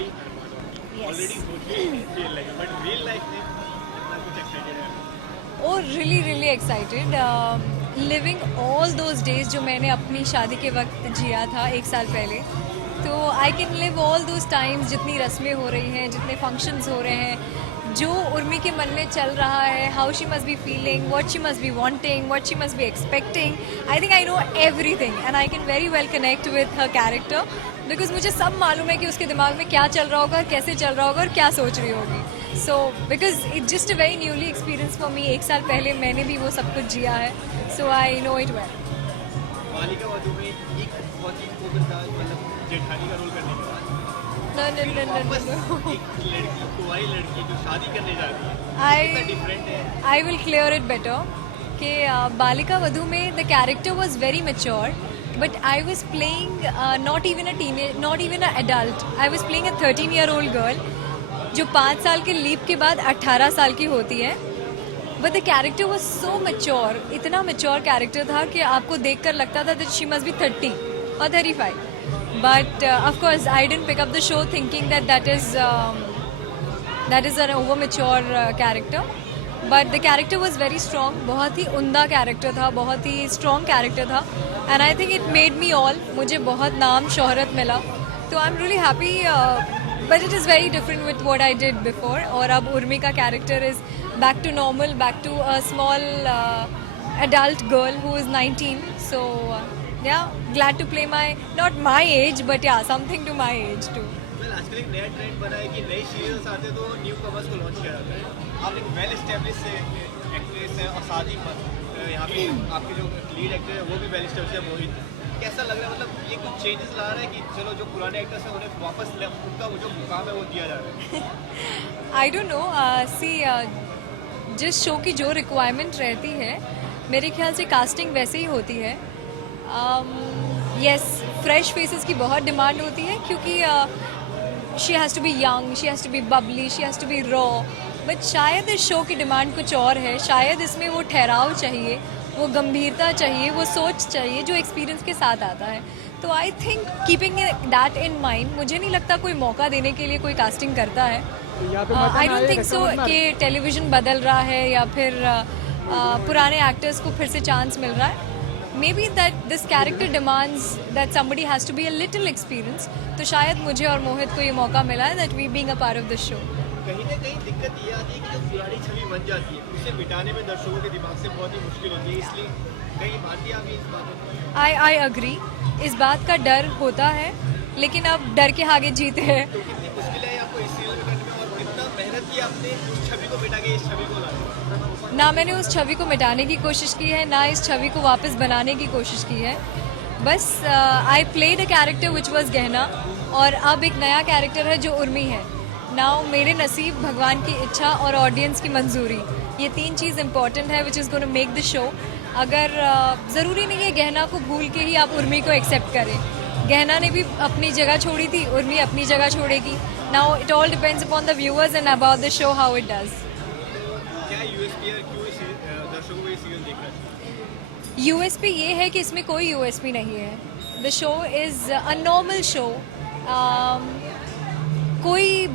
बोली already Sochi real life but real life में कितना कुछ एक्साइटेड है? Oh, really, really excited. Living all those days जो मैंने अपनी शादी के वक्त जिया था 1 साल पहले, तो I can live all those times, जितनी रस्में हो रही हैं, जितने फंक्शंस हो रहे हैं, जो उर्मी के मन में चल रहा है, how she must be feeling, what she must be wanting, what she must be expecting. I think I know everything and I can very well connect with her character, because मुझे सब मालूम है कि उसके दिमाग में क्या चल रहा होगा, कैसे चल रहा होगा और क्या सोच रही होगी. So because it just a very newly experience for me. 1 साल पहले मैंने भी वो सब कुछ जिया है, सो I know it well. Balika Vadhu में एक वकील को मतलब जेठानी का रोल करने के बाद वापस एक लड़की कुंवारी लड़की जो शादी करने जा रही है, कितना डिफरेंट है. I will clear it better कि बालिका वधू में the character was very mature, but I was playing not even a teenage, not even an adult. I was playing a 13-year-old girl जो 5 साल के लीप के बाद 18 साल की होती है. But the character was so mature, इतना mature character था कि आपको देखकर लगता था that she must be 30 or 35. But of course I didn't pick up the show thinking that is an over mature character. But the character was very strong. बहुत ही उम्दा character था, बहुत ही strong character था. And I think it made me all. मुझे बहुत नाम शोहरत मिला. तो I'm really happy. But it is very different with what I did before. और अब उर्मी का character is back to normal, back to a small adult girl who is 19. So yeah, glad to play my, not my age, but yeah, something to my age too. well, आजकल एक नया trend बना है कि नए serials आते तो new commerce को लॉन्च किया जाता है. आप एक वेल एस्टेब्लिश एक्ट्रेस है और साथ ही यहाँ पे आपके जो लीड एक्टर है वो भी वेल एस्टेब्लिश है, मोहित. कैसा लग रहा है, मतलब ये कुछ चेंजेस ला रहा है कि चलो जो पुराने एक्टर्स हैं उन्हें वापस उनका वो जो मुकाम है वो दिया जा रहा है? आई डोंट नो, सी जिस शो की जो रिक्वायरमेंट रहती है, मेरे ख्याल से कास्टिंग वैसे ही होती है. यस, फ्रेश फेसेस की बहुत डिमांड होती है क्योंकि she has to be young, she has to be bubbly, she has to be raw. But शायद इस शो की डिमांड कुछ और है. शायद इसमें वो ठहराव चाहिए, वो गंभीरता चाहिए, वो सोच चाहिए जो एक्सपीरियंस के साथ आता है. तो I think keeping that in mind, मुझे नहीं लगता कोई मौका देने के लिए कोई कास्टिंग करता है. आई डोंट थिंक सो कि टेलीविज़न बदल रहा है या फिर पुराने एक्टर्स को फिर से चांस मिल रहा है. Maybe that this character demands that somebody has to be a little experienced. तो शायद मुझे और मोहित को ये मौका मिला है that we being a part of this show. कहीं ना कहीं दिक्कत ये आती है कि जो पुरानी छवि बन जाती है उसे मिटाने में दर्शकों के दिमाग से बहुत ही मुश्किल होती है, इसलिए कहीं भाती आ गई इस बात में. I agree. इस बात का डर होता है, लेकिन अब डर के आगे जीते हैं. तो कितनी मुश्किल है आपको इस सीरियल में करने में और कितना मेहनत की आपने उस छवि को मिटा के इस छवि को लाने? ना मैंने उस छवि को मिटाने की कोशिश की है, ना इस छवि को वापस बनाने की कोशिश की है. बस I played a character which was गहना, और अब एक नया कैरेक्टर है जो उर्मी है. नाउ मेरे नसीब, भगवान की इच्छा और ऑडियंस की मंजूरी, ये 3 चीज़ इंपॉर्टेंट है which is gonna make the show. अगर ज़रूरी नहीं है गहना को भूल के ही आप उर्मी को एक्सेप्ट करें. गहना ने भी अपनी जगह छोड़ी थी, उर्मी अपनी जगह छोड़ेगी. Now it all depends upon the viewers and about the show how it does. क्या यूएसपी है, क्यों दर्शकों को ये सीरियल देखना चाहिए? यूएसपी ये है कि इसमें कोई यूएसपी नहीं है. The show is a normal show. कोई